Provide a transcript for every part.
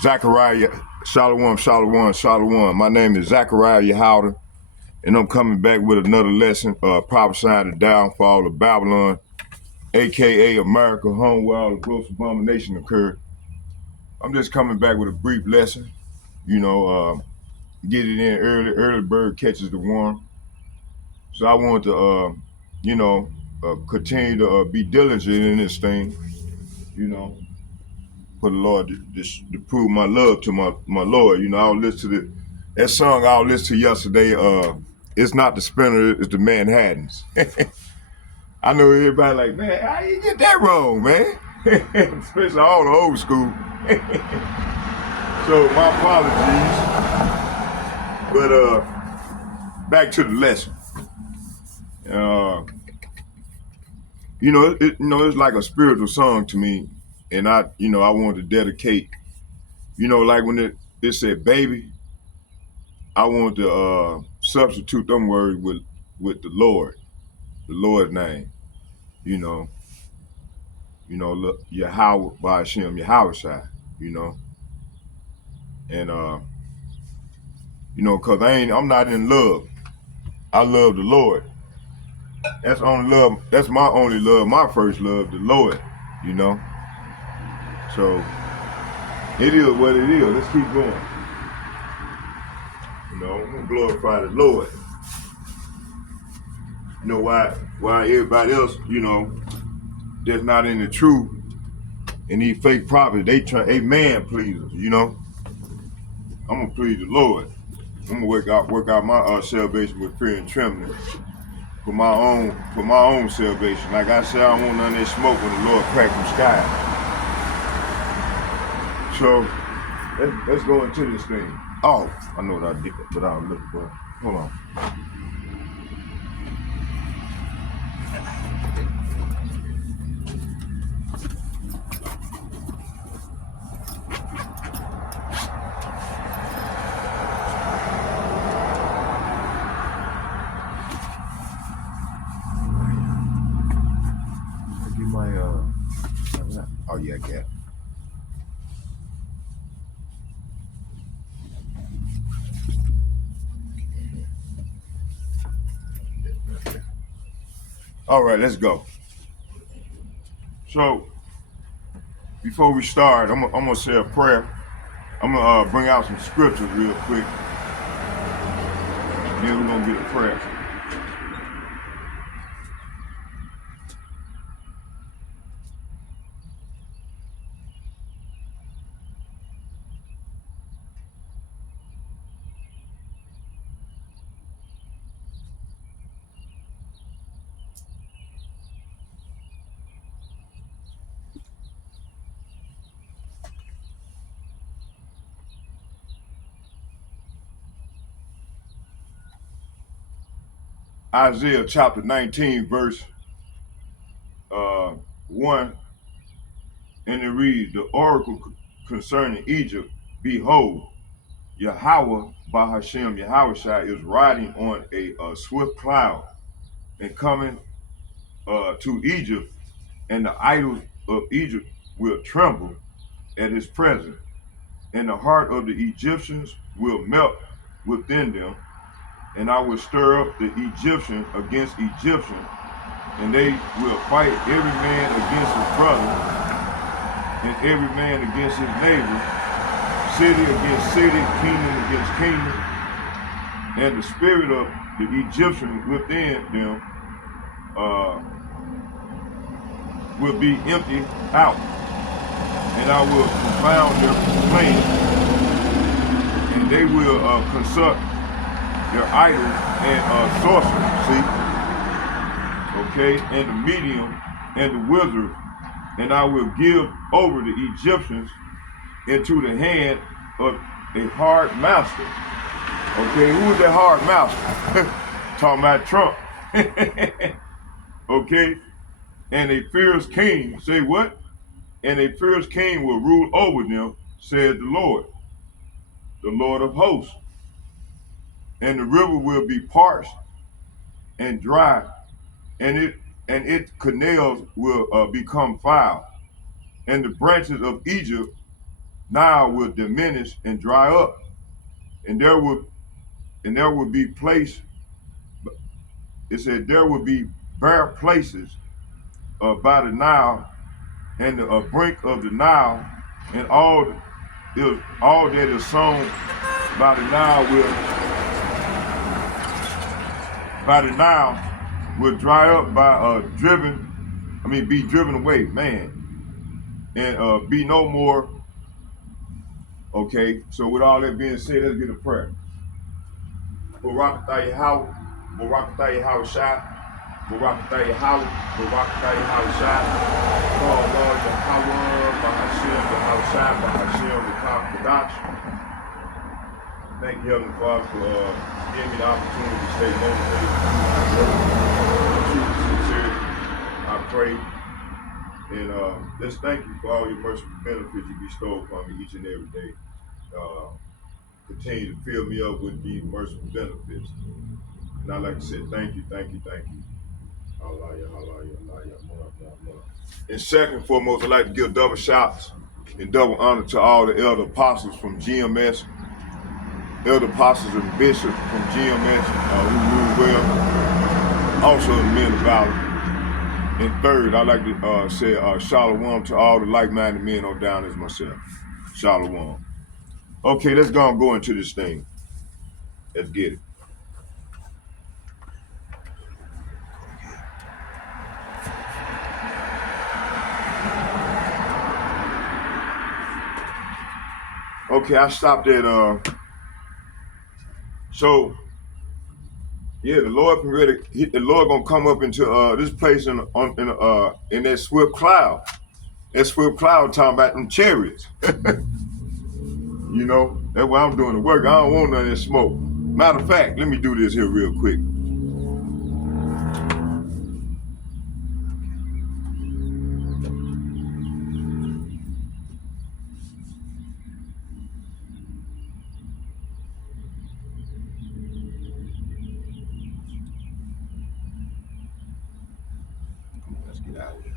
Zachariah, Shalom, Shalom, Shalom. My name is Zachariah Yehowder, and I'm coming back with another lesson, prophesying the downfall of Babylon, aka America, home where all the gross abomination occurred. I'm just coming back with a brief lesson, get it in early. Early bird catches the worm. So I want to, continue to be diligent in this thing, you know, for the Lord to prove my love to my Lord. I'll listen to that song I was listening to yesterday. It's not the Spinner, it's the Manhattans. I know everybody like, man, how you get that wrong, man? Especially all the old school. So my apologies. But back to the lesson. It's like a spiritual song to me, and I want to dedicate. Like when it said "baby," I want to substitute them words with the Lord's name. Look, Yahweh by Hashem, Yahweh Shai. You know, and cause I'm not in love. I love the Lord. That's only love. That's my only love. My first love, the Lord. You know. So it is what it is. Let's keep going. I'm gonna glorify the Lord. Why everybody else, that's not in the truth and these fake prophets, they man pleasers, I'm gonna please the Lord. I'm gonna work out my salvation with fear and trembling for my own salvation. Like I said, I don't want none of that smoke when the Lord crack from sky. So let's go into this thing. Oh, I know what I did, but I'll look for it. Hold on. Oh yeah, I got it. All right, let's go. So before we start, I'm gonna say a prayer. I'm gonna bring out some scriptures real quick. Then we're gonna get a prayer. Isaiah chapter 19, verse 1, and it reads, the oracle concerning Egypt, behold, Yahweh by Hashem, Yahweh Shai, is riding on a swift cloud and coming to Egypt, and the idols of Egypt will tremble at his presence, and the heart of the Egyptians will melt within them, and I will stir up the Egyptian against Egyptian, and they will fight every man against his brother, and every man against his neighbor, city against city, kingdom against kingdom, and the spirit of the Egyptian within them will be emptied out, and I will confound their plans, and they will consult their idols and sorcery, see? Okay, and the medium and the wizard, and I will give over the Egyptians into the hand of a hard master. Okay, who is that hard master? Talking about Trump. Okay, and a fierce king, say what? And a fierce king will rule over them, said the Lord of hosts. And the river will be parched and dry, and its canals will become foul, and the branches of Egypt Nile will diminish and dry up, and there would be place. It said there would be bare places by the Nile and the brink of the Nile, and all that is sown by the Nile will dry up by be driven away, man, and be no more. Okay, so with all that being said, let's get a prayer. Barakatah Yahweh, Barakatah Yahweh Shai, Barakatah Yahweh, Barakatah Yahweh Shai. Oh Lord Yahweh, Bahashem, Yahweh Shai, Bahashem, Kadash. Thank you, Heavenly Father, for giving me the opportunity to stay motivated. Sincerely, I pray. And just thank you for all your merciful benefits you bestow upon me each and every day. Continue to fill me up with these merciful benefits. And I'd like to say thank you, thank you, thank you. And second and foremost, I'd like to give double shouts and double honor to all the elder apostles from GMS, elder apostles and bishops from GMS who rule well, also the men of valor. And third, I'd like to say shalom to all the like-minded men on down as myself. Shalom. Okay, let's go into this thing. Let's get it. Okay, I stopped at so yeah, the Lord gonna come up into this place in that swift cloud. That swift cloud talking about them chariots. You know, that's why I'm doing the work. I don't want none of that smoke. Matter of fact, let me do this here real quick. Let's get out of here.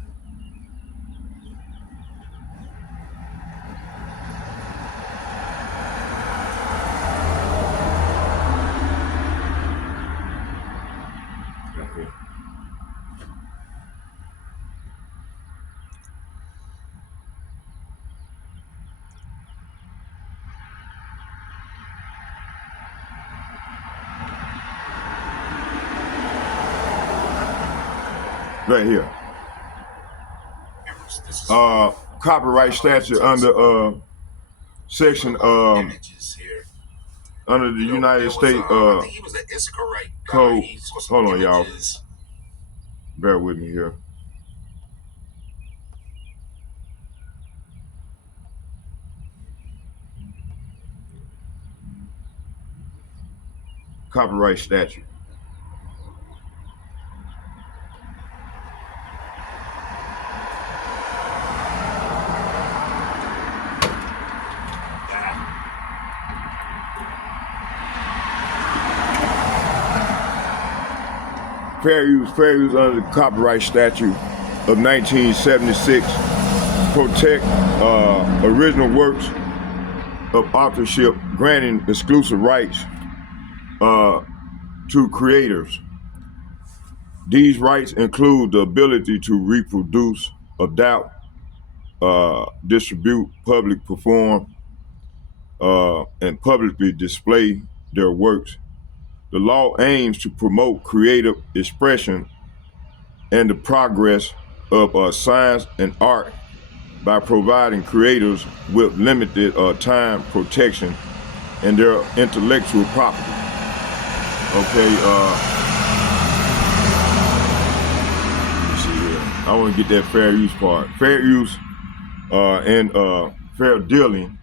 Right here. Copyright statute under section under the United States code. Hold on, y'all. Bear with me here. Copyright statute. Fair use under the copyright statute of 1976 protect original works of authorship, granting exclusive rights to creators. These rights include the ability to reproduce, adapt, distribute, public perform, and publicly display their works. The law aims to promote creative expression and the progress of science and art by providing creators with limited time protection and their intellectual property. Okay, let's see here. I want to get that fair use part. Fair use and fair dealing.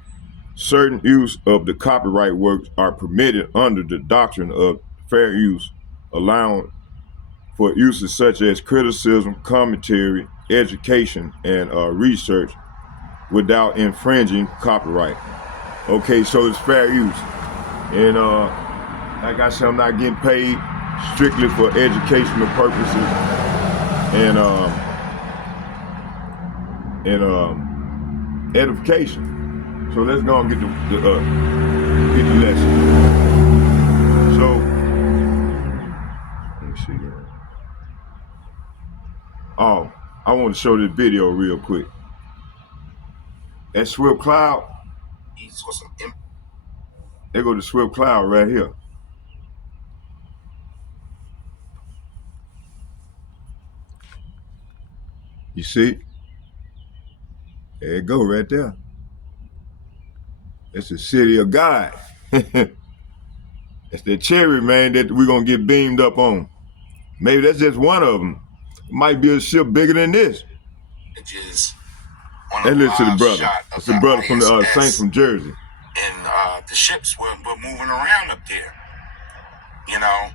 Certain use of the copyright works are permitted under the doctrine of fair use, allowing for uses such as criticism, commentary, education, and research without infringing copyright. Okay, so it's fair use. And like I said, I'm not getting paid strictly for educational purposes and edification. So let's go and get get the lesson. So let me see here. Oh, I want to show this video real quick. That swift cloud. There go the swift cloud right here. You see? There it go right there. That's the city of God. That's that cherry, man, that we're going to get beamed up on. Maybe that's just one of them. It might be a ship bigger than this. That listen to the brother. It's the brother from the Saint from Jersey. And the ships were moving around up there, you know,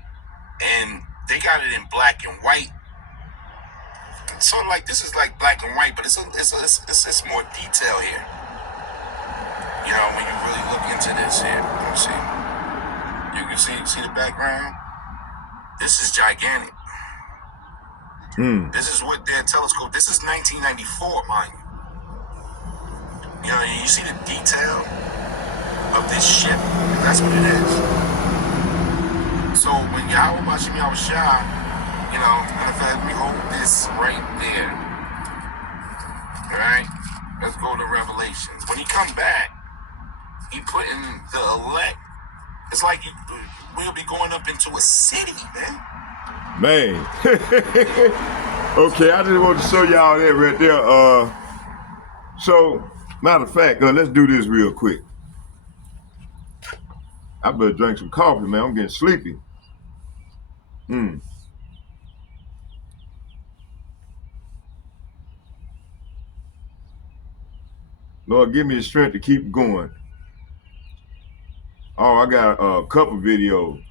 and they got it in black and white. So like this is like black and white, but it's more detail here. You know, when you really look into this here, let me see. You can see the background. This is gigantic. This is what their telescope. This is 1994, mind you. You know, you see the detail of this ship. That's what it is. So when Yahweh Bashim Yahweh Shah, you know, matter of fact, let me hold this right there. All right, let's go to Revelations. When he come back, he put in the elect. It's like we'll be going up into a city, man. Man. Okay, I just want to show y'all that right there. So, matter of fact, let's do this real quick. I better drink some coffee, man. I'm getting sleepy. Lord, give me the strength to keep going. Oh, I got a couple videos.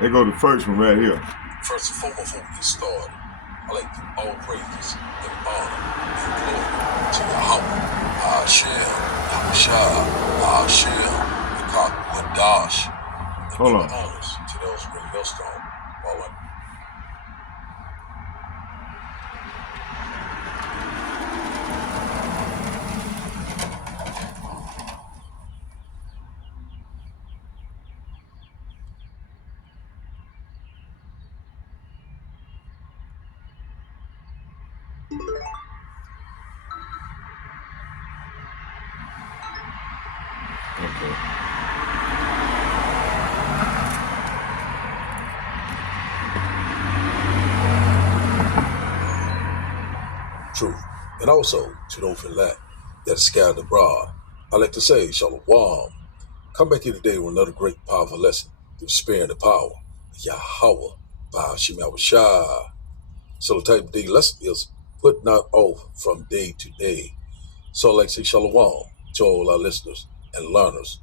There go the first one right here. First and foremost, before we get started, I like to give all praises and honor and glory to Yahweh, Hashem, Yahushua, Hashem, the Wadash, and Hold on. honors to those who bring millstone. Okay. Truth. And also to those in that scattered abroad, I like to say, Shalom. Come back here today with another great, powerful lesson through the spirit and the power of Yahweh by Hashem Yahushua. So the type of day lesson is put not off from day to day. So I like to say Shalom to all our listeners and learners.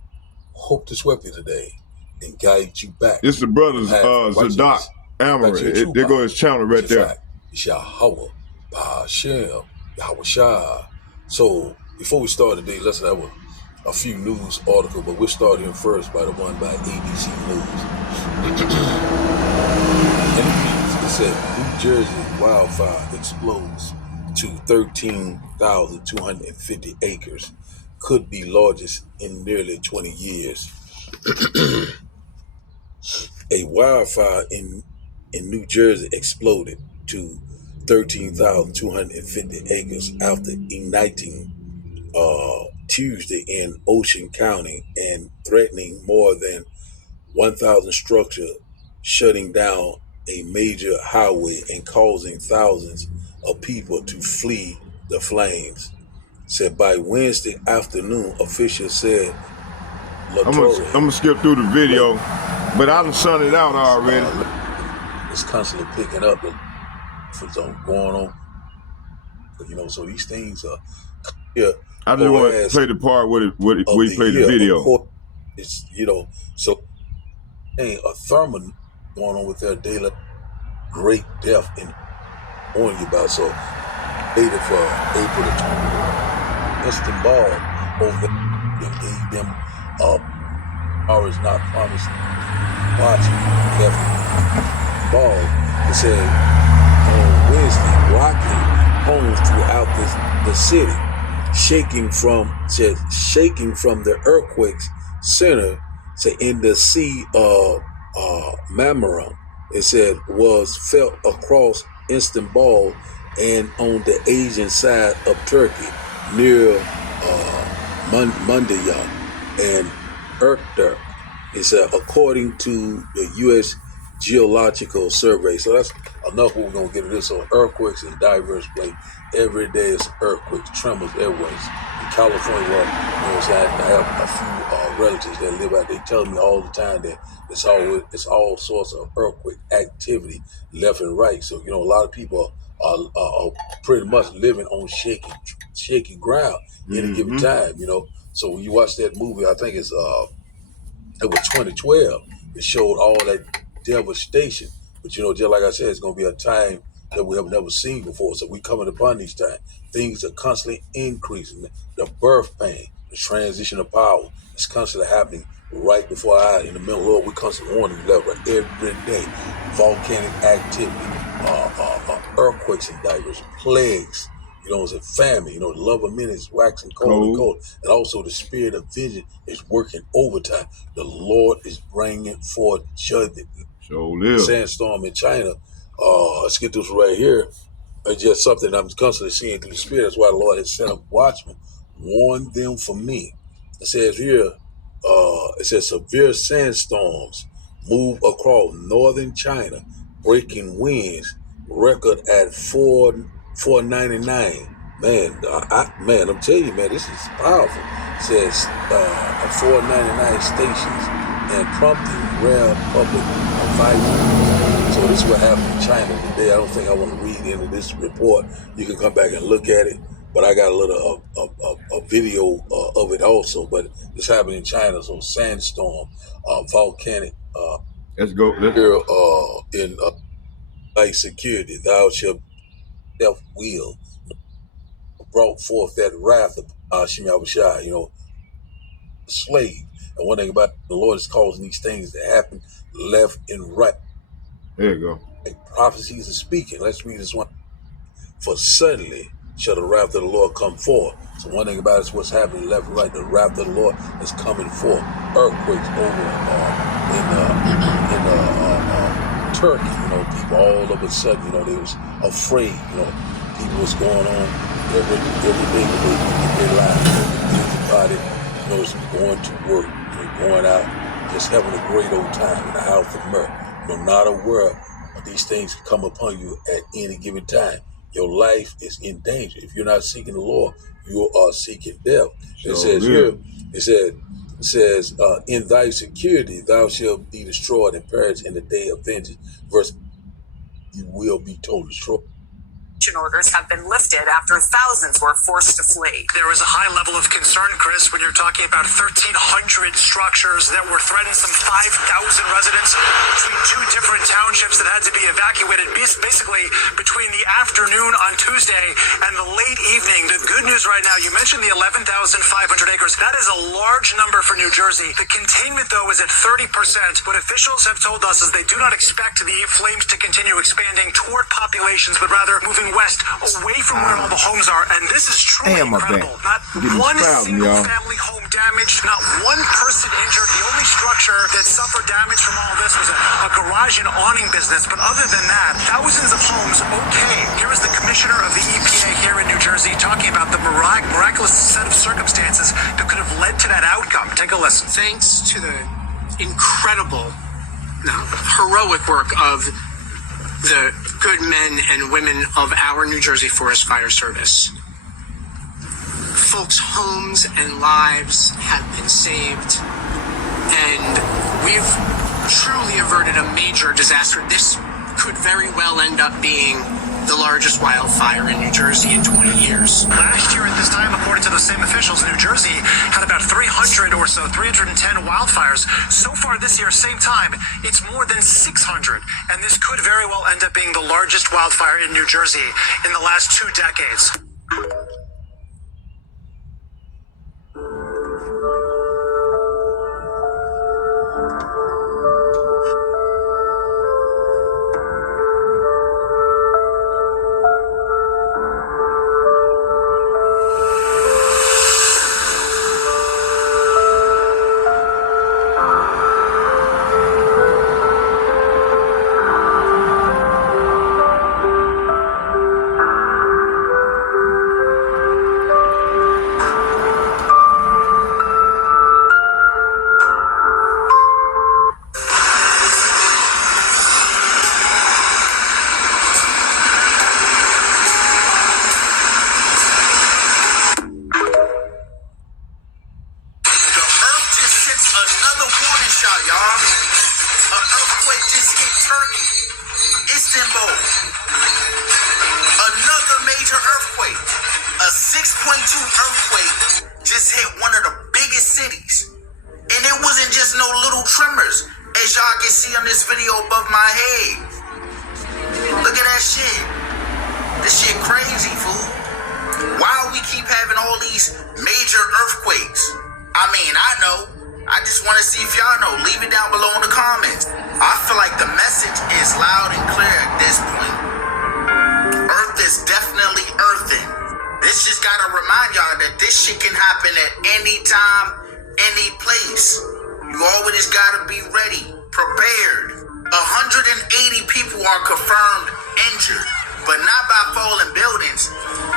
Hope to sweep you today and guide you back. It's the brothers, Zadok Amarin. There goes his channel right there. It's Yahweh, Hashem, Yahushua. So before we start today, let's have a few news articles, but we'll start here first by the one by ABC News. And it said New Jersey wildfire explodes to 13,250 acres. Could be largest in nearly 20 years. A wildfire in New Jersey exploded to 13,250 acres after igniting Tuesday in Ocean County and threatening more than 1,000 structures, shutting down a major highway and causing thousands of people to flee the flames. Said by Wednesday afternoon, officials said I'm gonna skip through the video, but I done sun it out already. It's constantly picking up for something going on. You know, so these things are here. I just want to play the part where he played the video. It's, you know, so a thermal going on with their daily great death in warning you about. So, dated for April the 20th, instant ball over them gave them or is not promised watching left ball. It said on Wednesday, rocking homes throughout the city, shaking from the earthquakes center in the Sea of Marmara. It said was felt across Istanbul and on the Asian side of Turkey near Mundiya and Erkter. It said according to the U.S. Geological Survey. So that's enough. We're gonna get to this. So earthquakes in diverse places. Every day is earthquakes, tremors everywhere. In California, well, I have a few relatives that live out. They tell me all the time that it's all sorts of earthquake activity left and right. So a lot of people are pretty much living on shaky ground any given time. So when you watch that movie, I think it was 2012. It showed all that devastation. But just like I said, it's going to be a time that we have never seen before. So we coming upon these times. Things are constantly increasing. The birth pain, the transition of power, it's constantly happening right before our eyes. In the middle of the Lord, we constantly warning level every day. Volcanic activity, earthquakes and divers, plagues. It's a famine. The love of men is waxing cold and cold. And also the spirit of vision is working overtime. The Lord is bringing forth judgment. Sandstorm in China. Let's get this right here. It's just something I'm constantly seeing through the spirit. That's why the Lord has sent up watchmen. Warn them for me. It says here, it says severe sandstorms move across northern China, breaking winds record at 499. Man, I'm telling you, man, this is powerful. It says 499 stations and prompting rare public advisories. So this is what happened in China today. I don't think I want to read into this report. You can come back and look at it. But I got a little a video of it also. But this happened in China. So sandstorm, volcanic. Let's go. In like security, thou shalt self-will brought forth that wrath of Shimi Abishai, slave. And one thing about the Lord is causing these things to happen left and right. There you go. Like prophecies are speaking. Let's read this one. For suddenly shall the wrath of the Lord come forth. So one thing about it is what's happening left and right. The wrath of the Lord is coming forth. Earthquakes over in Turkey. People all of a sudden, they was afraid. People was going on every day in their lives. Everybody, is going to work, going out, just having a great old time in the house of mirth. Not aware of these things can come upon you at any given time. Your life is in danger. If you're not seeking the Lord, you are seeking death. It says here, it says, in thy security thou shalt be destroyed and perish in the day of vengeance. Verse, you will be totally destroyed. Orders have been lifted after thousands were forced to flee. There is a high level of concern, Chris, when you're talking about 1,300 structures that were threatened, some 5,000 residents between two different townships that had to be evacuated, basically between the afternoon on Tuesday and the late evening. The good news right now, you mentioned the 11,500 acres. That is a large number for New Jersey. The containment, though, is at 30%. What officials have told us is they do not expect the flames to continue expanding toward populations, but rather moving west, away from where all the homes are, and this is truly incredible. Not one single family home damaged, not one person injured. The only structure that suffered damage from all this was a garage and awning business, but other than that, thousands of homes okay. Here is the commissioner of the EPA here in New Jersey talking about the miraculous set of circumstances that could have led to that outcome. Take a listen. Thanks to the incredible, heroic work of the good men and women of our New Jersey Forest Fire Service. Folks' homes and lives have been saved, and we've truly averted a major disaster. This could very well end up being the largest wildfire in New Jersey in 20 years. Last year at this time, according to those same officials, New Jersey had about 300 or so, 310 wildfires. So far this year, same time, it's more than 600. And this could very well end up being the largest wildfire in New Jersey in the last 2 decades. Another warning shot, y'all. An earthquake just hit Turkey, Istanbul. Another major earthquake. A 6.2 earthquake just hit one of the biggest cities. And it wasn't just no little tremors, as y'all can see on this video above my head. Look at that shit. This shit crazy, fool. Why we keep having all these major earthquakes? I mean, I know. I just want to see if y'all know. Leave it down below in the comments. I feel like the message is loud and clear at this point. Earth is definitely earthing. This just gotta remind y'all that this shit can happen at any time, any place. You always gotta be ready, prepared. 180 people are confirmed injured, but not by falling buildings.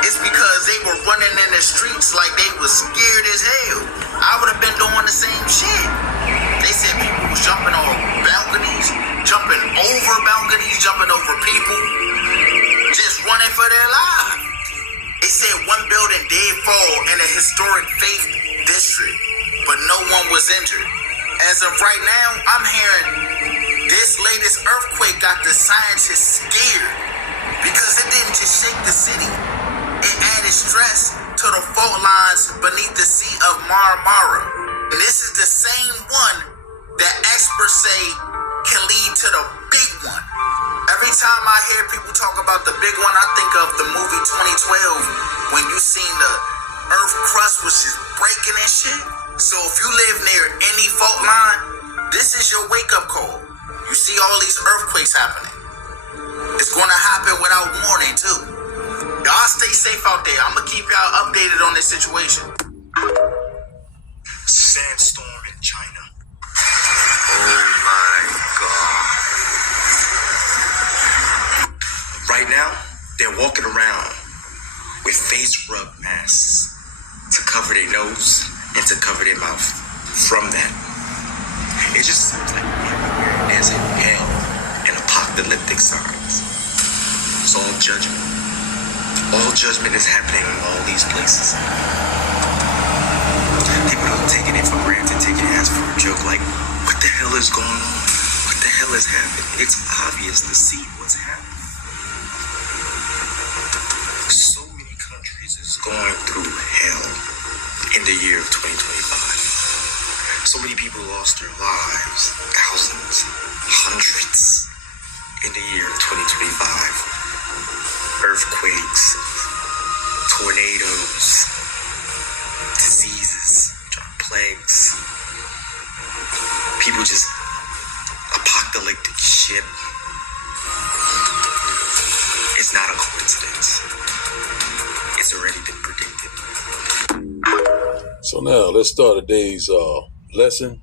It's because they were running in the streets like they was scared as hell. I would have been doing the same shit. They said people was jumping on balconies, jumping over people, just running for their lives. They said one building did fall in a historic faith district, but no one was injured. As of right now, I'm hearing this latest earthquake got the scientists scared because it didn't just shake the city. It added stress to the fault lines beneath the Sea of Marmara. And this is the same one that experts say can lead to the big one. Every time I hear people talk about the big one, I think of the movie 2012 when you seen the earth crust was just breaking and shit. So if you live near any fault line, this is your wake-up call. You see all these earthquakes happening. It's gonna happen without warning too. Y'all stay safe out there. I'm gonna keep y'all updated on this situation. Sandstorm in China. Oh my God. Right now, they're walking around with face rub masks to cover their nose and to cover their mouth from that. It just seems like everywhere there's a hell and apocalyptic signs. It's all judgment. All judgment is happening in all these places. People don't take it for granted, take it as for a joke, like, what the hell is going on? What the hell is happening? It's obvious to see what's happening. So many countries is going through hell in the year of 2025. So many people lost their lives, thousands, hundreds in the year of 2025. Earthquakes, tornadoes, diseases, plagues, people just apocalyptic shit. It's not a coincidence. It's already been predicted. So now let's start today's lesson.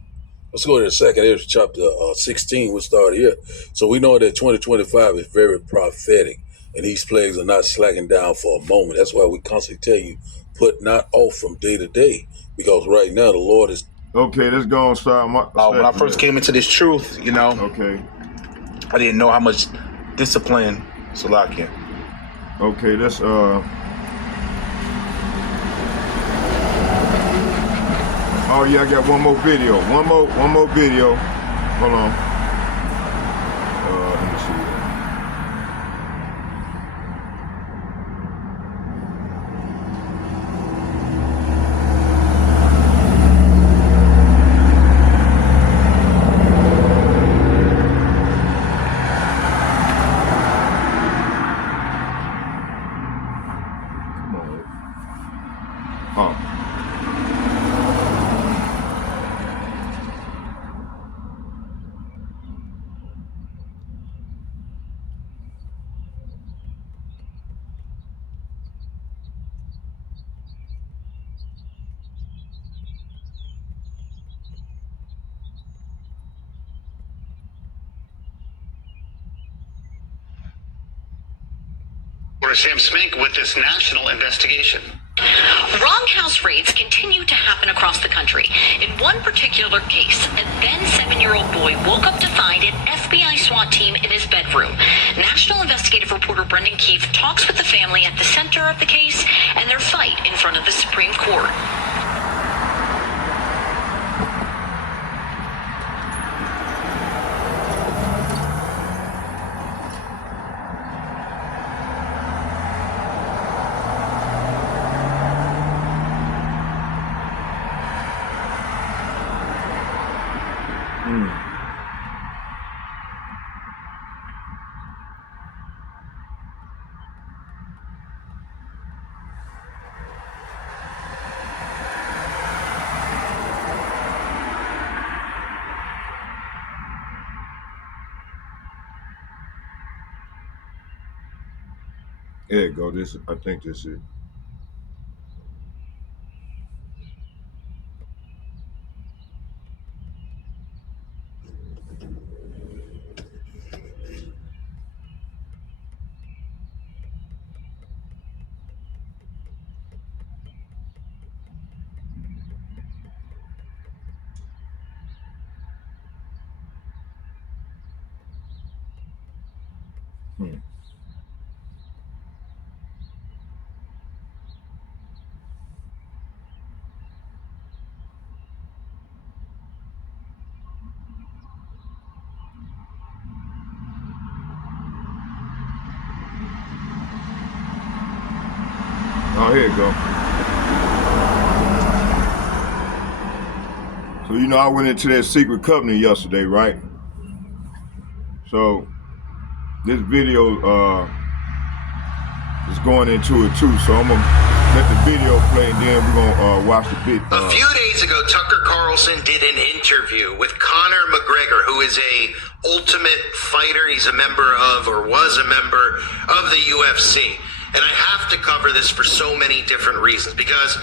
Let's go to the second Ezra chapter 16. We'll start here. So we know that 2025 is very prophetic, and these plagues are not slacking down for a moment. That's why we constantly tell you, put not off from day to day, because right now the Lord is... Okay, let's go and start. When I first came into this truth, Okay. I didn't know how much discipline Salakia. Okay, let's Oh yeah, I got one more video. One more video. Hold on. Let me see. Sam Smink with this national investigation. Wrong house raids continue to happen across the country. In one particular case, a then 7-year-old boy woke up to find an FBI SWAT team in his bedroom. National investigative reporter Brendan Keefe talks with the family at the center of the case and their fight in front of the Supreme Court. There you go. This, I think this is. Oh, here you go. So, you know, I went into that secret covenant yesterday, right? So, this video is going into it too. So, I'm going to let the video play and then we're going to watch the bit. A few days ago, Tucker Carlson did an interview with Conor McGregor, who is a ultimate fighter. He's a member of, or was a member of, the UFC. And I have to cover this for so many different reasons because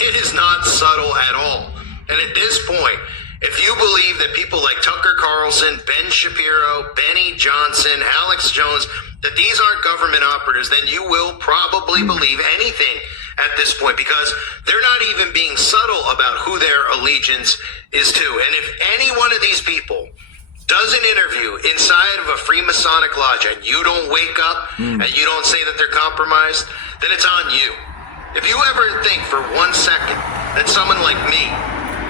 it is not subtle at all. And at this point, if you believe that people like Tucker Carlson, Ben Shapiro, Benny Johnson, Alex Jones, that these aren't government operatives, then you will probably believe anything at this point because they're not even being subtle about who their allegiance is to. And if any one of these people does an interview inside of a Freemasonic lodge and you don't wake up and you don't say that they're compromised, then it's on you. If you ever think for 1 second that someone like me,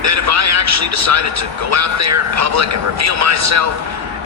that if I actually decided to go out there in public and reveal myself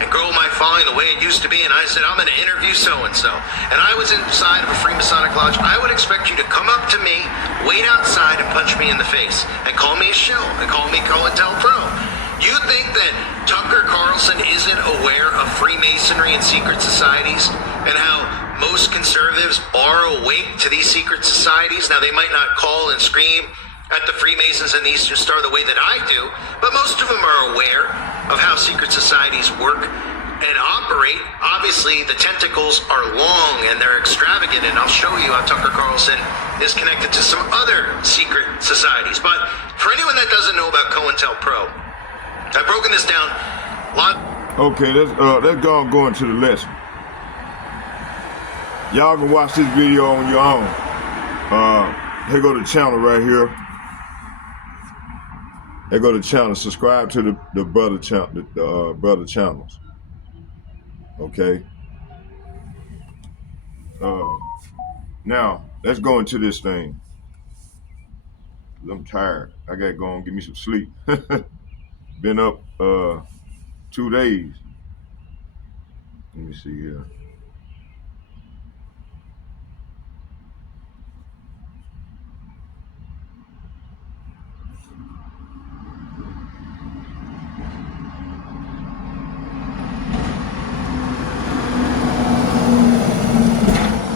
and grow my following the way it used to be, and I said, I'm going to interview so-and-so, and I was inside of a Freemasonic lodge, I would expect you to come up to me, wait outside and punch me in the face and call me a shill and call me COINTELPRO. You think that Tucker Carlson isn't aware of Freemasonry and secret societies and how most conservatives are awake to these secret societies? Now, they might not call and scream at the Freemasons and the Eastern Star the way that I do, but most of them are aware of how secret societies work and operate. Obviously, the tentacles are long and they're extravagant, and I'll show you how Tucker Carlson is connected to some other secret societies. But for anyone that doesn't know about COINTELPRO, I've broken this down a lot. Okay, let's go into the lesson. Y'all can watch this video on your own. Here go the channel right here. Here go the channel. Subscribe to the brother channel, the brother channels. Okay. Now let's go into this thing. I'm tired. I gotta go and get me some sleep. Been up 2 days. Let me see here.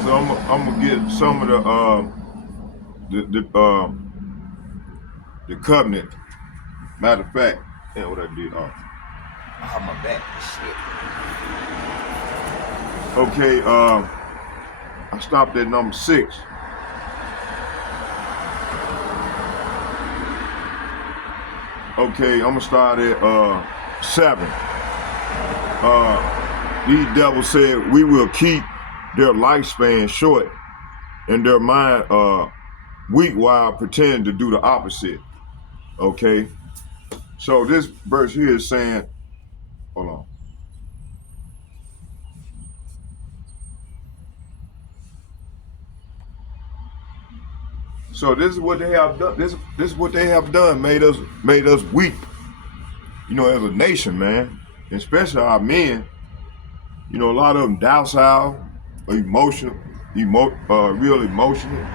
So I'm gonna get some of the the covenant. Matter of fact, yeah, what I did. Oh, my back. Shit. Okay, I stopped at number 6. Okay, I'm gonna start at 7. These devils said we will keep their lifespan short and their mind weak while pretending to do the opposite. Okay, so this verse here is saying, hold on. So this is what they have done. This is what they have done. Made us weak. You know, as a nation, man, especially our men. You know, a lot of them docile, emotional, real emotional.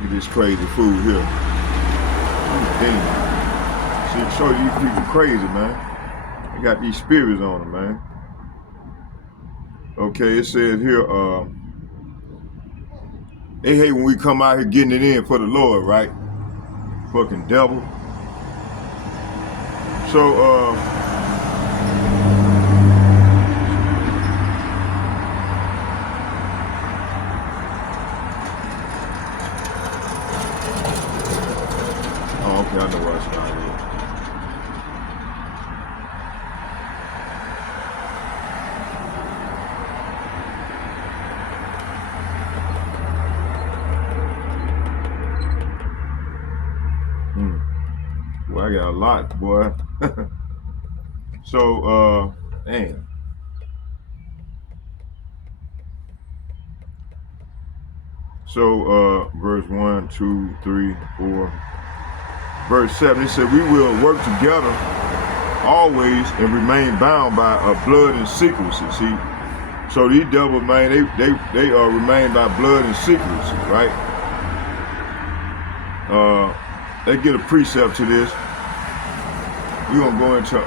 Look at this crazy food here. Damn. See, show you these people crazy, man. They got these spirits on them, man. Okay, it says here, they hate when we come out here getting it in for the Lord, right? Fucking devil. So, oh, okay, I know where I started here. Well, I got a lot, boy. So, damn. So, verse 1, 2, 3, 4. Verse 7, it said, we will work together always and remain bound by blood and secrecy. See, so these devils, man, they remain by blood and secrecy, right? They get a precept to this. We're gonna go into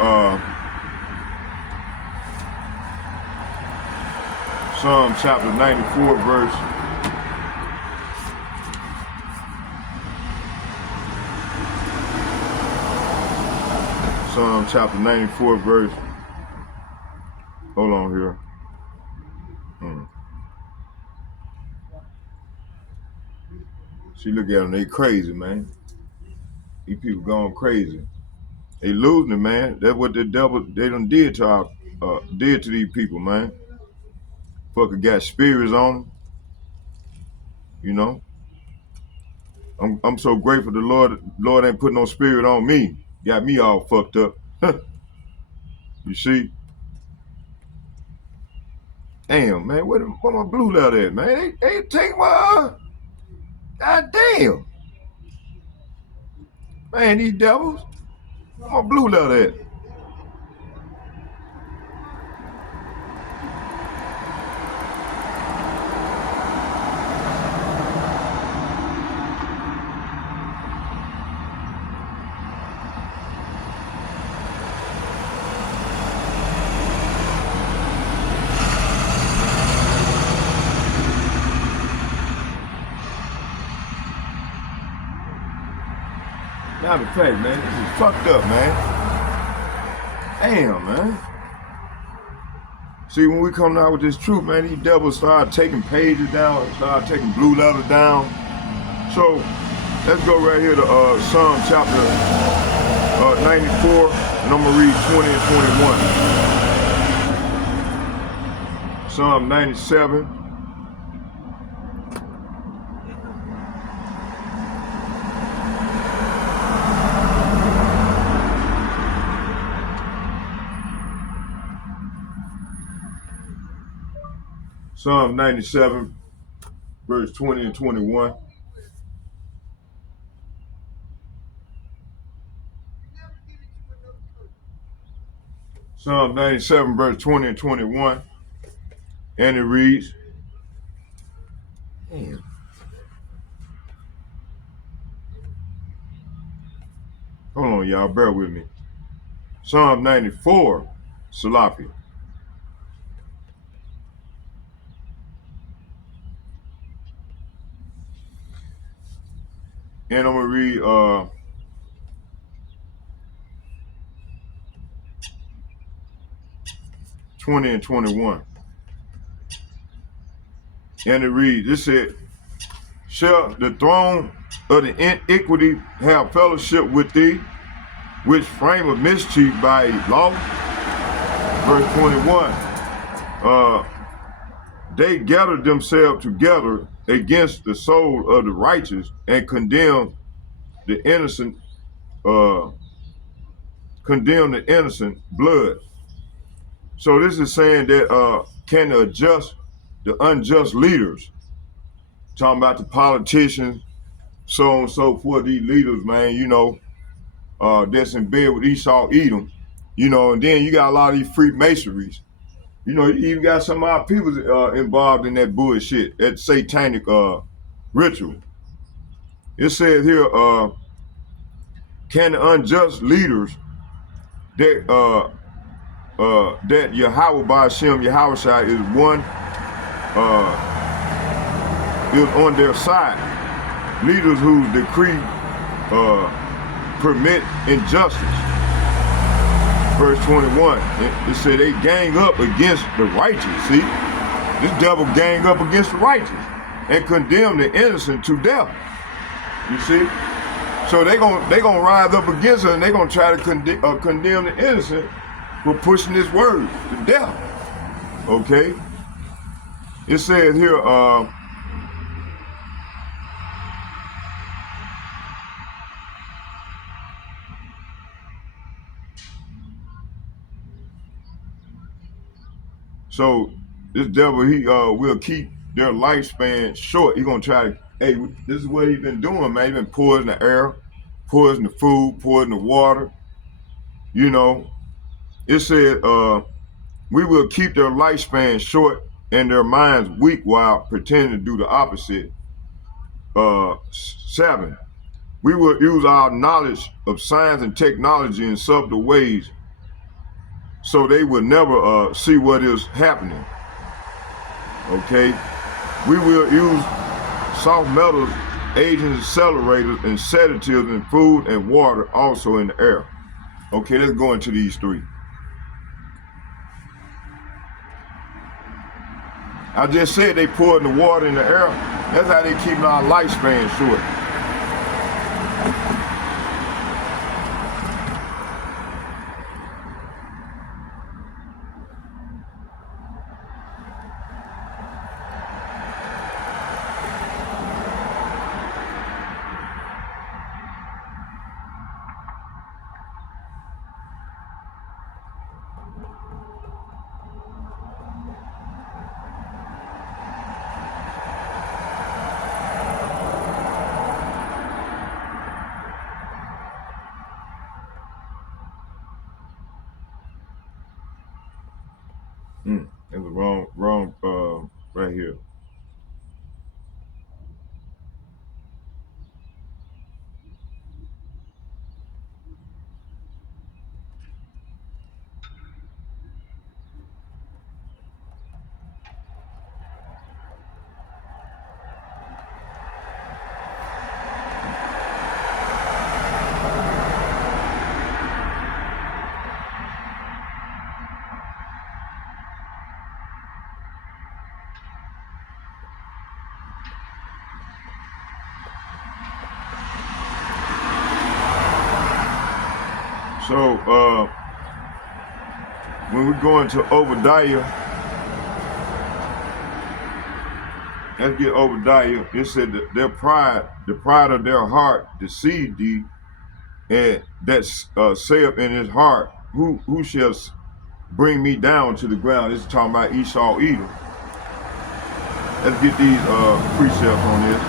Psalm chapter 94, verse. Psalm chapter 94, verse. Hold on here. See, look at them. They crazy, man. These people going crazy. They losing it, man. That's what the devil, they done did to these people, man. Fucker got spirits on them. You know. I'm so grateful the Lord ain't put no spirit on me. Got me all fucked up. You see? Damn, man, where my blue letter at, man? They take my God damn. Man, these devils. Where my blue letter at? Matter of fact, man, this is fucked up, man. Damn, man. See, when we come out with this truth, man, these devils start taking pages down, start taking blue letters down. So, let's go right here to Psalm chapter 94, and I'm going to read 20 and 21. Psalm 97. Psalm 97, verse 20 and 21. Psalm 97, verse 20 and 21. And it reads, damn. Hold on, y'all, bear with me. Psalm 94, Salafi. And I'm gonna read 20 and 21. And it reads, it said, shall the throne of the iniquity have fellowship with thee, which frame of mischief by law? Verse 21, they gathered themselves together against the soul of the righteous and condemn the innocent, uh, condemn the innocent blood. So this is saying that can the unjust leaders, talking about the politicians, so on and so forth, these leaders, man, that's in bed with Esau Edom, and then you got a lot of these Freemasonries. You even got some of our people involved in that bullshit, that satanic ritual. It says here, can the unjust leaders that Yahweh by Hashem Yahweh Shai is one is on their side, leaders who decree permit injustice. Verse 21, it said they gang up against the righteous. See, this devil gang up against the righteous and condemn the innocent to death. You see, so they gonna rise up against us and they gonna try to condemn the innocent for pushing this word to death. Okay, it says here. So this devil, he will keep their lifespan short. He gonna try to, hey, this is what he been doing, man. He been poisoning the air, poisoning the food, poisoning the water. It said, we will keep their lifespan short and their minds weak while pretending to do the opposite. 7, we will use our knowledge of science and technology in subtle ways so they will never see what is happening. Okay, we will use soft metals, agents, accelerators, and sedatives in food and water, also in the air. Okay, let's go into these 3. I just said they poured the water in the air. That's how they keeping our lifespan short. It was wrong, right here. So when we go into Obadiah, let's get Obadiah. It said that the pride of their heart deceived thee, and that saith in his heart, who shall bring me down to the ground? This is talking about Esau Edom. Let's get these precepts on this.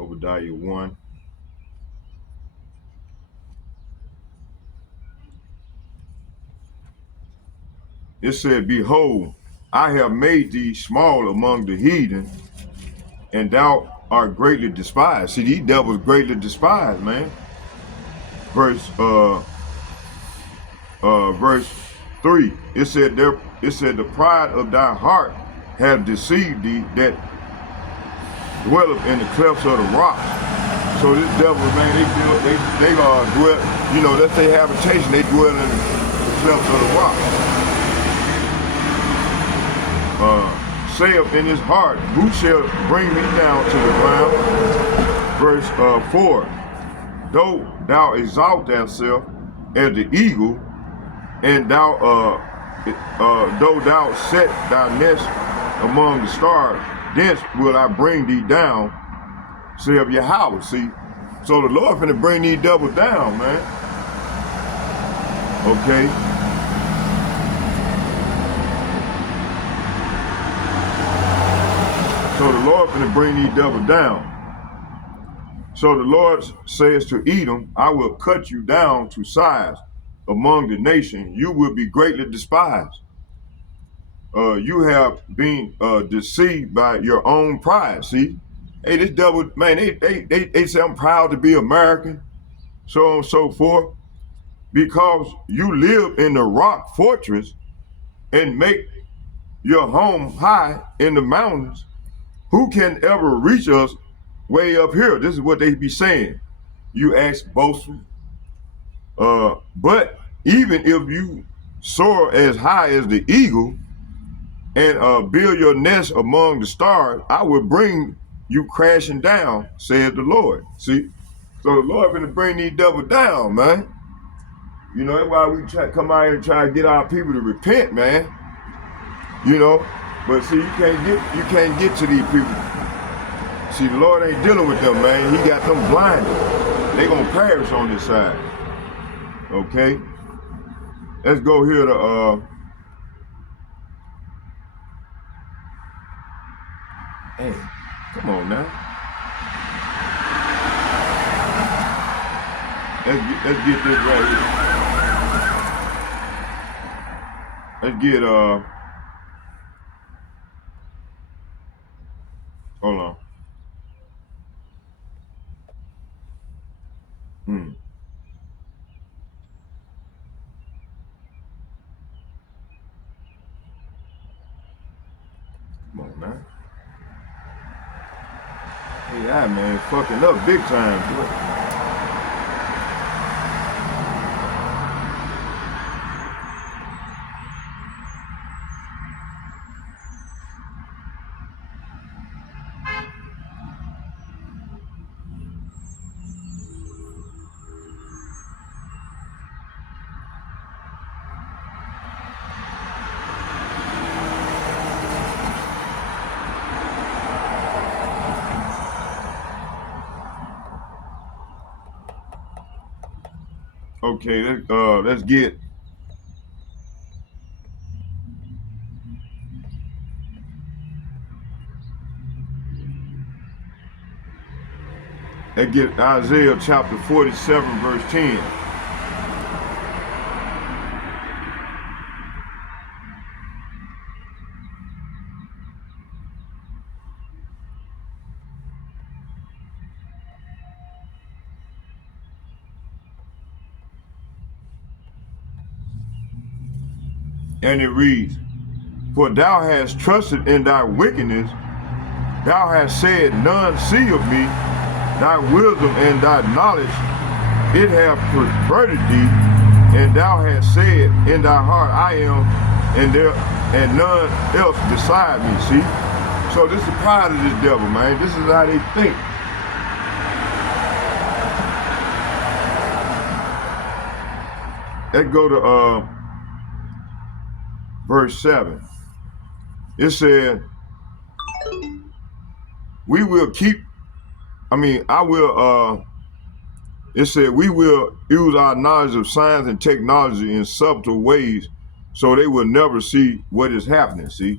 Obadiah 1. It said, behold, I have made thee small among the heathen, and thou art greatly despised. See, these devils greatly despised, man. Verse 3. It said the pride of thy heart have deceived thee that dwelleth in the clefts of the rocks. So this devil, man, they dwell, you know, that's their habitation. They dwell in the clefts of the rocks. Saith in his heart, who shall bring me down to the ground? Verse 4. Though thou exalt thyself as the eagle, and though thou set thy nest among the stars, thence will I bring thee down, saith Yahweh. See, so the Lord finna bring these devils down, man. Okay. So the Lord finna bring these devils down. So the Lord says to Edom, I will cut you down to size among the nations. You will be greatly despised. You have been deceived by your own pride. See, hey, this devil, man, they say I'm proud to be American, so on and so forth, because you live in the rock fortress and make your home high in the mountains. Who can ever reach us way up here? This is what they be saying. You ask boastful. But even if you soar as high as the eagle and build your nest among the stars, I will bring you crashing down, said the Lord. See? So the Lord gonna bring these devils down, man. You know, that's why we come out here and try to get our people to repent, man. You know, but see, you can't get to these people. See, the Lord ain't dealing with them, man. He got them blinded. They gonna perish on this side. Okay? Let's go here to hey, come on now. Let's get this right here. Let's get hold on. Come on now. AI, man, fucking up big time, boy. Okay, let's get Isaiah chapter 47, verse 10. And it reads, for thou hast trusted in thy wickedness, thou hast said, none see of me, thy wisdom and thy knowledge, it hath perverted thee, and thou hast said in thy heart, I am, and none else beside me. See? So this is the pride of this devil, man. This is how they think. Let's go to verse 7. It said, we will keep, it said, we will use our knowledge of science and technology in subtle ways so they will never see what is happening, see?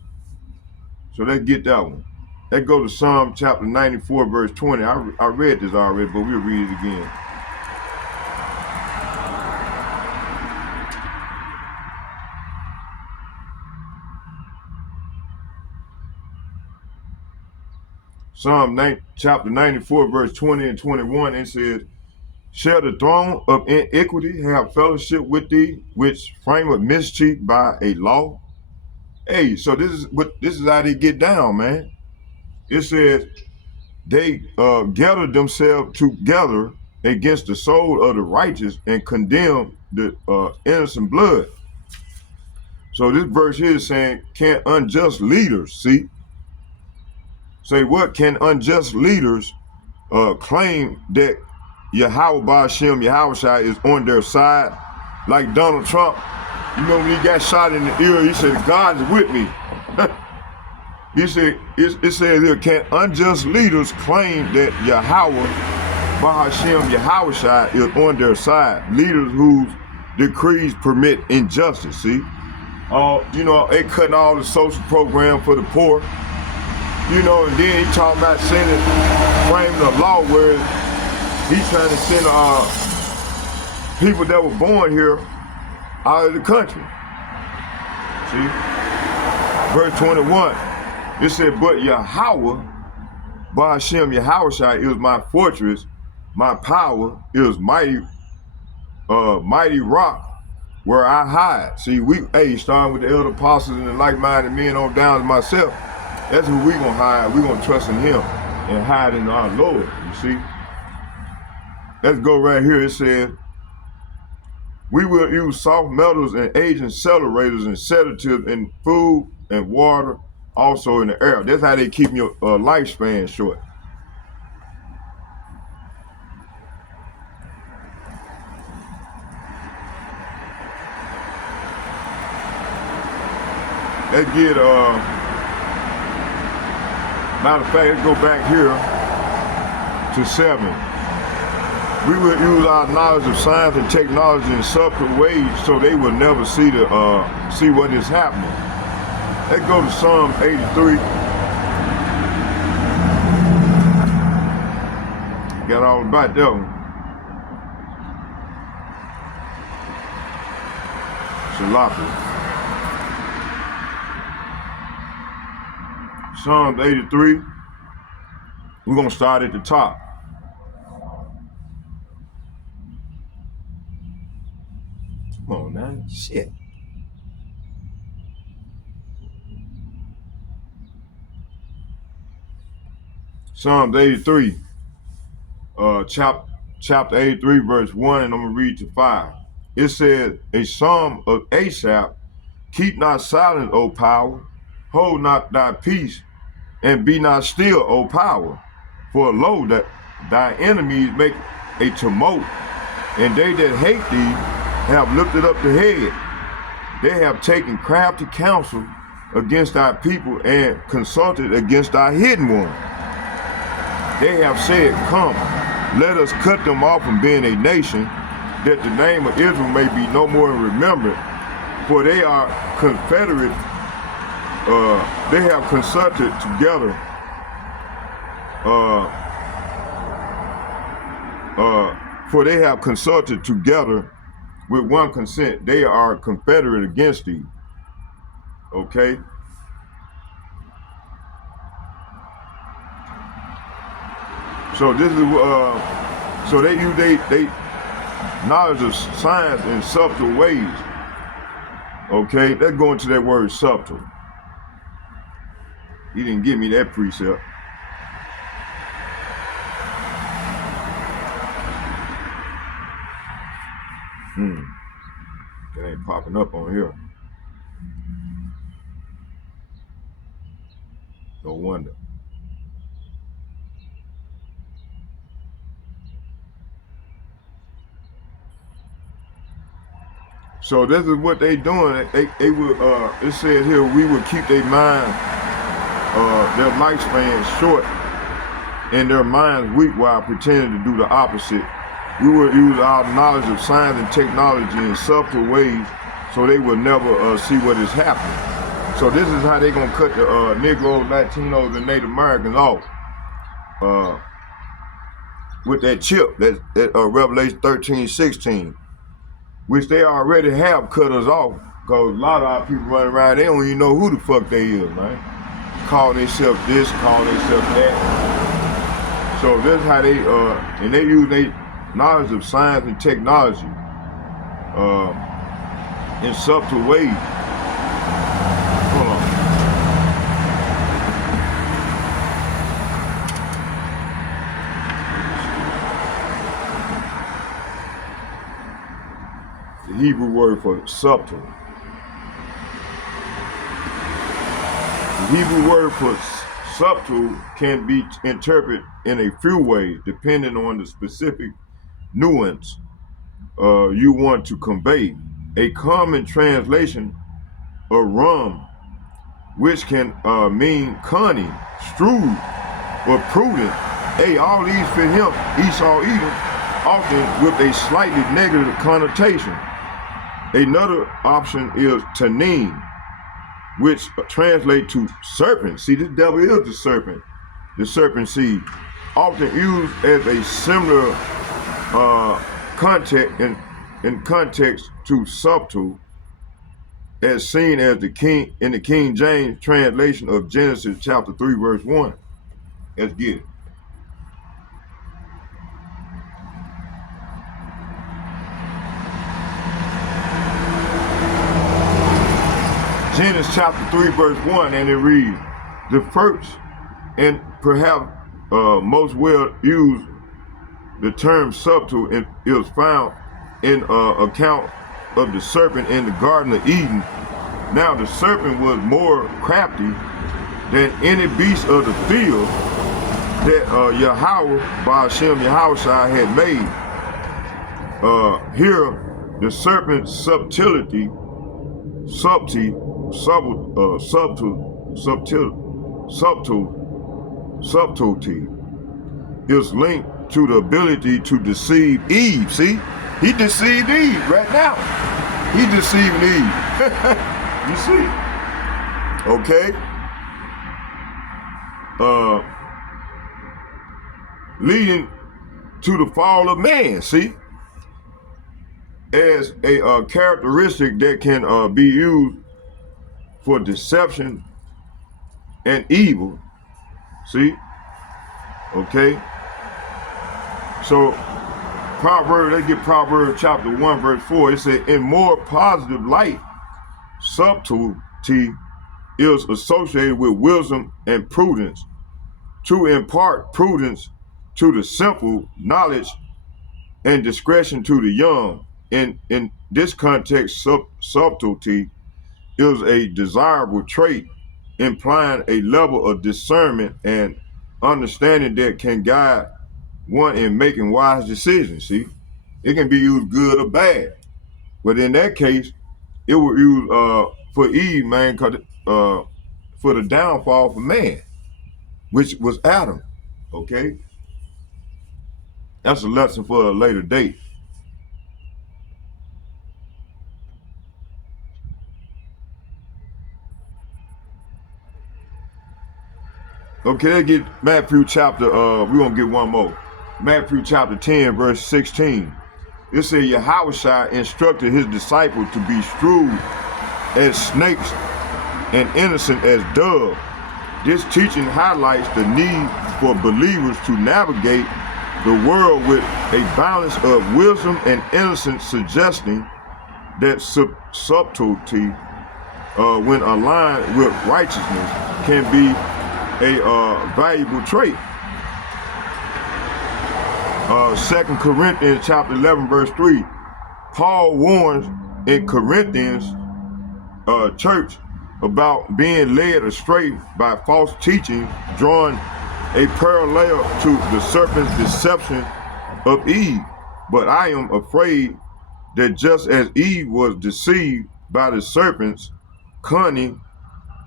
So let's get that one. Let's go to Psalm chapter 94, verse 20. I read this already, but we'll read it again. chapter 94, verse 20 and 21, it says, shall the throne of iniquity have fellowship with thee, which frameth mischief by a law? Hey, so this is how they get down, man. It says they gathered themselves together against the soul of the righteous and condemn the innocent blood. So this verse here is saying, can unjust leaders, say what? Can unjust leaders claim that Yahweh Ba'ashem Yahushua is on their side? Like Donald Trump, you know, when he got shot in the ear, he said, God is with me. He said, it says here, can unjust leaders claim that Yahweh Ba'ashem Yahushua is on their side? Leaders whose decrees permit injustice, see? You know, they cutting all the social program for the poor. You know, and then he talking about sending, framing a law where he's trying to send people that were born here out of the country. See? Verse 21, it said, but Yahweh, Ba'ashem Yahushua is my fortress, my power is mighty rock where I hide. See, starting with the elder apostles and the like-minded men on down to myself, that's who we gonna hide. We gonna trust in him and hide in our Lord, you see? Let's go right here. It says, we will use soft metals and agent accelerators and sedatives in food and water, also in the air. That's how they keep your lifespan short. Let's get, matter of fact, let's go back here to 7. We will use our knowledge of science and technology in subtle ways so they will never see what is happening. Let's go to Psalm 83. Got all about that one. Shalaka. Psalm 83. We're gonna start at the top. Come on now, shit. Psalm 83, chapter 83, verse 1, and I'm gonna read to 5. It says, a psalm of Asaph, keep not silent, O power, hold not thy peace, and be not still, O power. For lo, that thy enemies make a tumult, and they that hate thee have lifted up the head. They have taken crafty counsel against thy people and consulted against thy hidden one. They have said, come, let us cut them off from being a nation, that the name of Israel may be no more in remembrance. For they are confederate, they have consulted together, for they have consulted together with one consent. They are confederate against thee. Okay? So this is so they use they knowledge of science in subtle ways. Okay, let's go into that word subtle. He didn't give me that precept. That ain't popping up on here. No wonder. So this is what they doing. They will. It says here, we will keep their mind, their lifespan short, and their minds weak while pretending to do the opposite. We will use our knowledge of science and technology in subtle ways, so they will never see what is happening. So this is how they gonna cut the Negroes, Latinos, and Native Americans off with that chip. That Revelation 13:16. Which they already have cut us off, because a lot of our people running around, they don't even know who the fuck they is, man. Call themselves this, call themselves that. So that's how they and they use their knowledge of science and technology in subtle ways. Hold on. The Hebrew word for subtle. The Hebrew word for subtle can be interpreted in a few ways depending on the specific nuance you want to convey. A common translation of rum, which can mean cunning, shrewd, or prudent. Hey, all these fit him, Esau Edom, often with a slightly negative connotation. Another option is tanin, which translates to serpent. See, this devil is the serpent seed, often used as a similar context in context to subtle, as seen as the King in the King James translation of Genesis chapter 3, verse 1. Let's get it. Genesis chapter 3, verse 1, and it reads, the first and perhaps most well used the term subtle is found in account of the serpent in the Garden of Eden. Now the serpent was more crafty than any beast of the field that Yahweh, Ba'ashem Yahushua had made. Here, the serpent's subtlety is linked to the ability to deceive Eve. See, he deceived Eve right now. He deceived Eve. You see? Okay. Leading to the fall of man. See, as a characteristic that can be used for deception and evil. See? Okay. So Proverbs, let's get Proverbs chapter 1, verse 4. It says, in more positive light, subtlety is associated with wisdom and prudence. To impart prudence to the simple, knowledge and discretion to the young. In this context, subtlety is a desirable trait, implying a level of discernment and understanding that can guide one in making wise decisions. See, it can be used good or bad, but in that case, it was used for Eve, man, for the downfall for man, which was Adam. Okay, that's a lesson for a later date. Okay, let's get Matthew chapter, we're going to get one more. Matthew chapter 10, verse 16. It says, Yahushua instructed his disciples to be shrewd as snakes and innocent as doves. This teaching highlights the need for believers to navigate the world with a balance of wisdom and innocence, suggesting that subtlety, when aligned with righteousness, can be a valuable trait. 2 Corinthians chapter 11, verse 3. Paul warns in Corinthians church about being led astray by false teaching, drawing a parallel to the serpent's deception of Eve. But I am afraid that just as Eve was deceived by the serpent's cunning,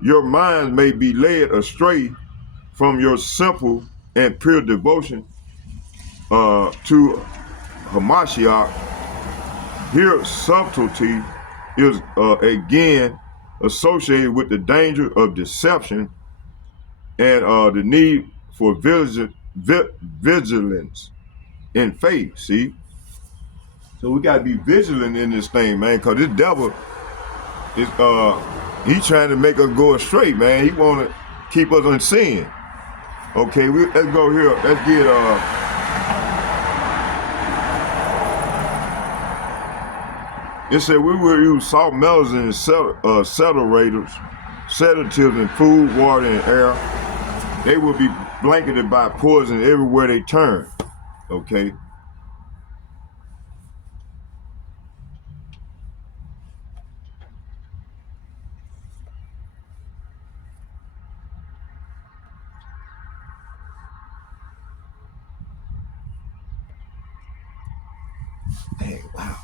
your minds may be led astray from your simple and pure devotion to Hamashiach. Here, subtlety is again associated with the danger of deception and the need for vigilance in faith. See, so we gotta be vigilant in this thing, man, because this devil is he's trying to make us go astray, man. He wanna keep us in sin. Okay, let's go here. Let's get it said we will use salt mellers and sedatives in food, water, and air. They will be blanketed by poison everywhere they turn. Okay. Dang, wow.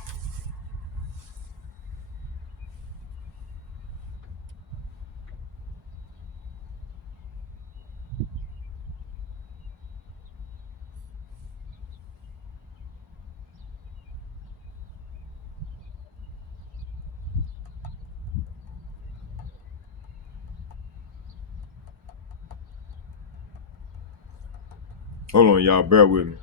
Hold on, y'all. Bear with me.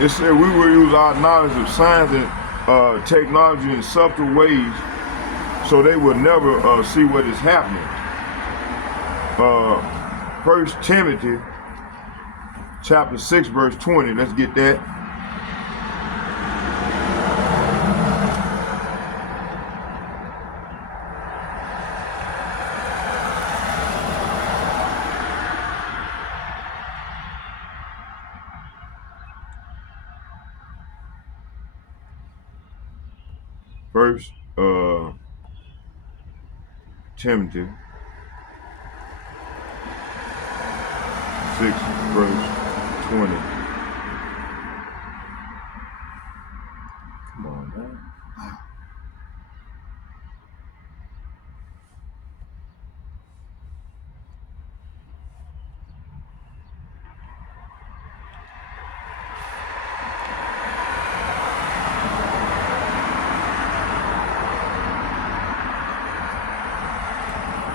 It said we will use our knowledge of science and technology in subtle ways so they will never see what is happening. 1 Timothy chapter 6 verse 20. Let's get that. First Timothy 6 verse 20. Come on, man. Wow.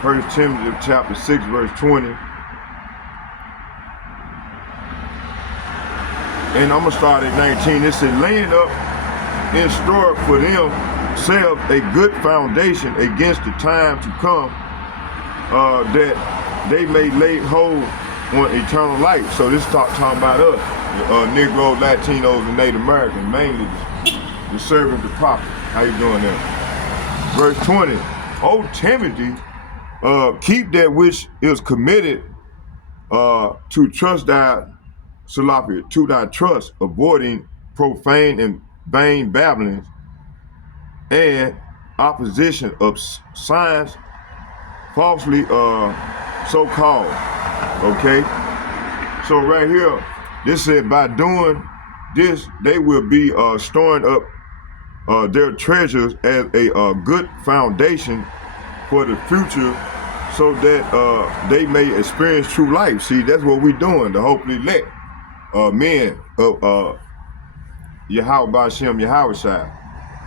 First Timothy chapter 6 verse 20. And I'm gonna start at 19. It said, laying up in store for themselves a good foundation against the time to come, that they may lay hold on eternal life. So this talking about us, Negroes, Latinos, and Native Americans, mainly the servant, the prophet. How you doing there? Verse 20. O Timothy, keep that which is committed to trust thy Salafia, to thy trust, avoiding profane and vain babblings and opposition of science, falsely so-called. Okay? So right here, this said by doing this, they will be storing up their treasures as a good foundation for the future so that they may experience true life. See, that's what we're doing to hopefully let men of Yahweh Ba'Shem Yahweh Shai,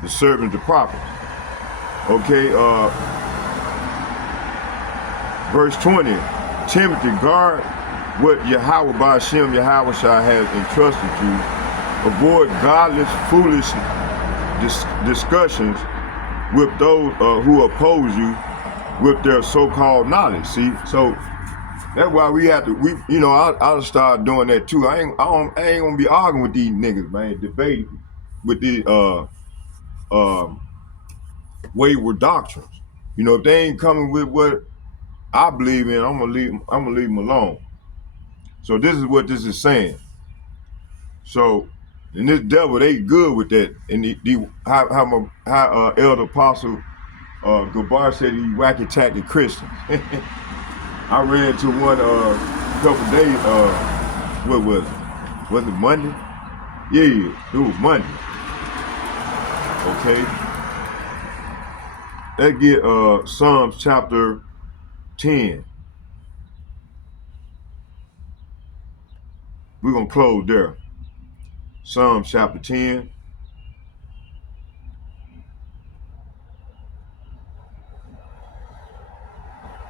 the servants, the prophets. Okay, verse 20, Timothy, guard what Yahweh Ba'Shem Yahweh Shai has entrusted you. Avoid godless, foolish discussions with those who oppose you with their so-called knowledge. See, so that's why we have to. I'll start doing that too. I ain't gonna be arguing with these niggas, man. Debating with these wayward doctrines. If they ain't coming with what I believe in, I'm gonna leave them alone. So this is what this is saying. So, and this devil, they good with that. And how Elder Apostle Gabar said he whack attacked the Christians. I read to one couple days. What was it? Was it Monday? Yeah, it was Monday. Okay. Let's get Psalms chapter 10. We're gonna close there. Psalms chapter 10.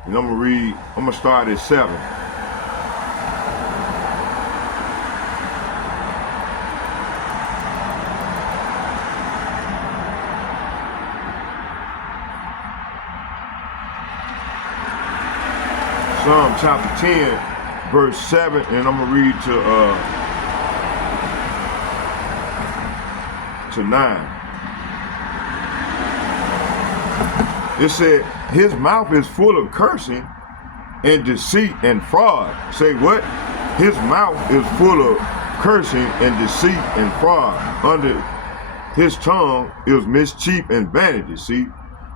And I'm gonna start at 7. Psalm chapter 10, verse 7, and I'm gonna read to 9. It said, his mouth is full of cursing and deceit and fraud. Say what? His mouth is full of cursing and deceit and fraud. Under his tongue is mischief and vanity. See?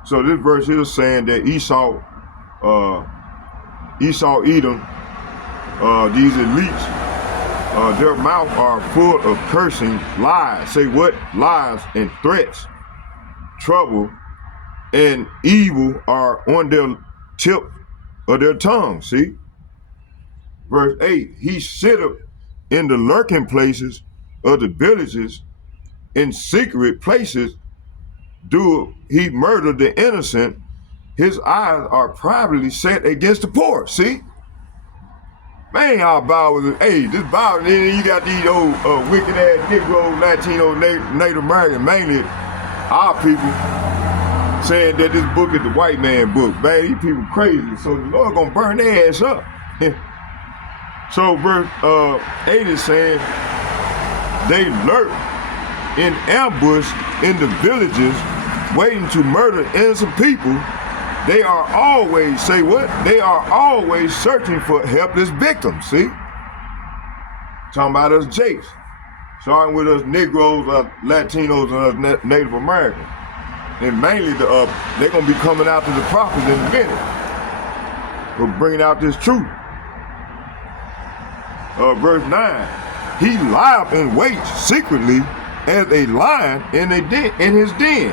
So this verse here is saying that Esau, Edom, these elites, their mouth are full of cursing, lies. Say what? Lies and threats, trouble, and evil are on their tip of their tongue. See? Verse 8, he sitteth in the lurking places of the villages, in secret places do he murder the innocent. His eyes are privately set against the poor. See? Man, our Bible, hey, this Bible, then you got these old wicked ass Negro, Latino, Native American, mainly our people, saying that this book is the white man book. Man, these people crazy, so the Lord gonna burn their ass up. So verse 8 is saying, they lurk in ambush in the villages, waiting to murder innocent people. They are always, say what? They are always searching for helpless victims, see? Talking about us Jakes. Starting with us Negroes, Latinos, and us Native Americans. And mainly, they're going to be coming after the prophets in a minute for bringing out this truth. Verse 9, he lieth in wait secretly as a lion in his den.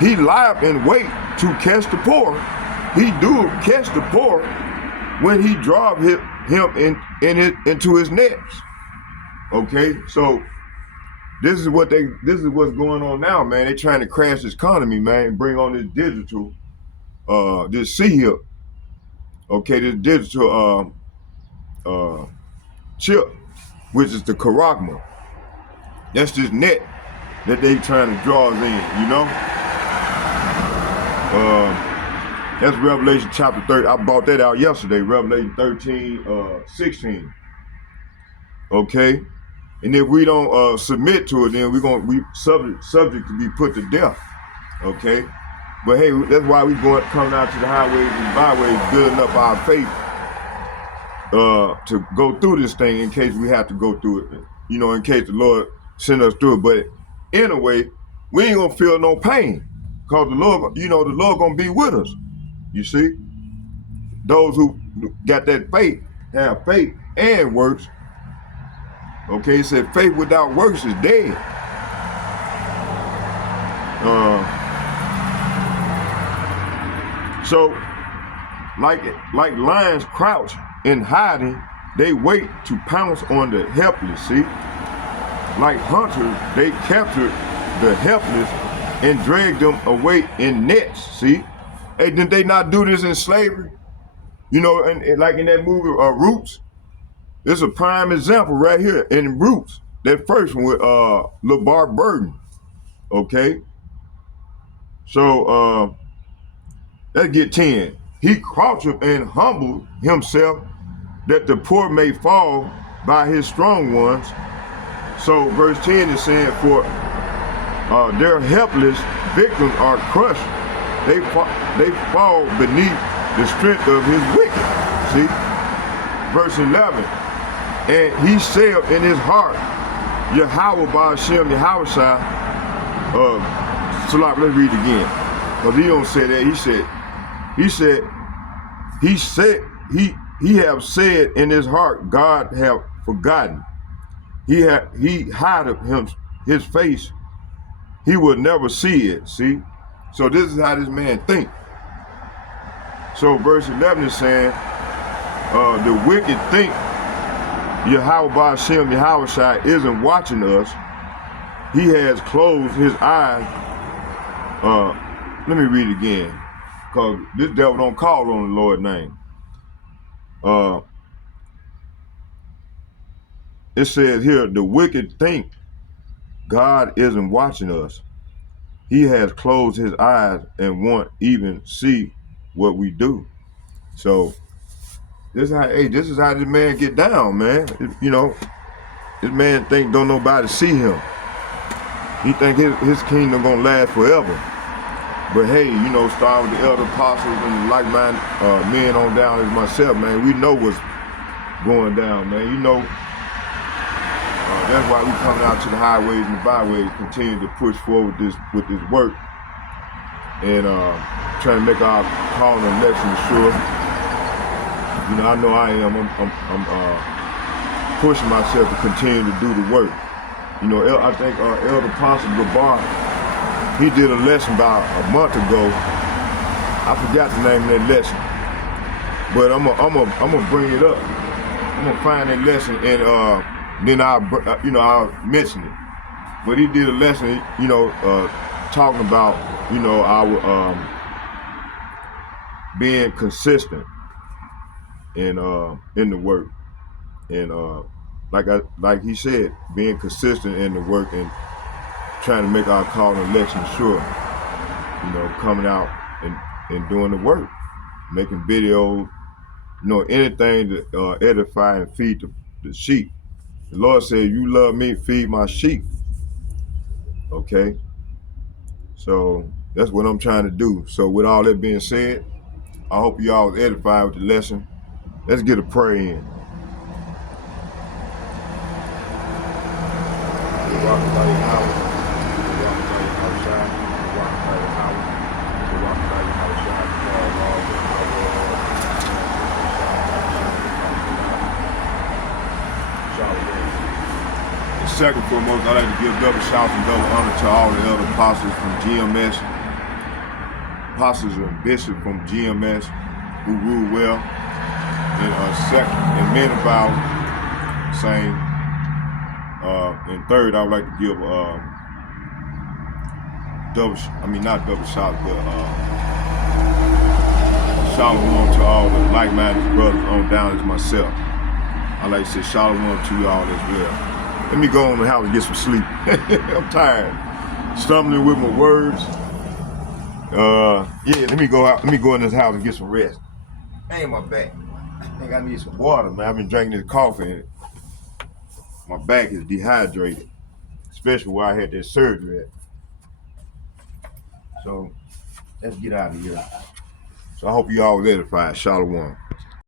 He lieth in wait to catch the poor. He do catch the poor when he drive him into his nets. Okay, so this is what's going on now, man. They trying to crash this economy, man, and bring on this digital, this C-hip. Okay, this digital chip, which is the charagma. That's this net that they trying to draw us in, you know? That's Revelation chapter 30. I bought that out yesterday, Revelation 13, 16. Okay? And if we don't submit to it, then we subject to be put to death. Okay? But hey, that's why we coming out to the highways and byways, building up our faith to go through this thing in case we have to go through it. You know, in case the Lord send us through it. But anyway, we ain't gonna feel no pain. Because the Lord, the Lord gonna be with us. You see? Those who got that faith, have faith and works. Okay, he said faith without works is dead. So, like lions crouch in hiding, they wait to pounce on the helpless, see? Like hunters, they capture the helpless and drag them away in nets, see? Hey, didn't they not do this in slavery? You know, and like in that movie, Roots, it's a prime example right here in Roots. That first one with LeVar Burton, okay? So, let's get 10. He croucheth and humbled himself that the poor may fall by his strong ones. So verse 10 is saying, for their helpless victims are crushed. They fall beneath the strength of his wicked. See? Verse 11, and he said in his heart, Yahweh Ba'ashem Yahushua, Salak, let's read it again. Because he don't say that. He have said in his heart, God have forgotten. He hideth his face. He will never see it. See? So this is how this man think. So verse 11 is saying, the wicked think Yahweh Ba'ashem Yahushua isn't watching us. He has closed his eyes. Let me read it again. because this devil don't call on the Lord's name. It says here, the wicked think God isn't watching us. He has closed his eyes and won't even see what we do. So this is how this man get down, man. This man think don't nobody see him. He think his kingdom gonna last forever. But hey, starting with the elder apostles and the like-minded men on down as myself, man, we know what's going down, man. That's why we coming out to the highways and the byways, continue to push forward with this work and trying to make our calling and election sure. I know I am. I'm pushing myself to continue to do the work. I think Elder Apostle Gabar, he did a lesson about a month ago. I forgot the name of that lesson, but I'm gonna bring it up. I'm gonna find that lesson and then I'll mention it. But he did a lesson, talking about our being consistent in the work, and like he said, being consistent in the work and trying to make our call and election sure. Coming out and doing the work, making videos, anything to edify and feed the sheep. The Lord said, "You love me, feed my sheep." Okay, so that's what I'm trying to do. So with all that being said, I hope you all was edified with the lesson. Let's get a prayer in. Second foremost, I'd like to give double shouts and double honor to all the elder apostles from GMS, apostles and bishops from GMS who rule well. And second, and men of our same. And third, I would like to give not double shout, but shalom to all the like-minded brothers on down as myself. I like to say shalom to y'all as well. Let me go in the house and get some sleep. I'm tired. Stumbling with my words. Let me go out. Let me go in this house and get some rest. Ain't my back. I think I need some water, man. I've been drinking this coffee and my back is dehydrated, especially where I had that surgery at. So let's get out of here. So I hope you all was edified. Shalom.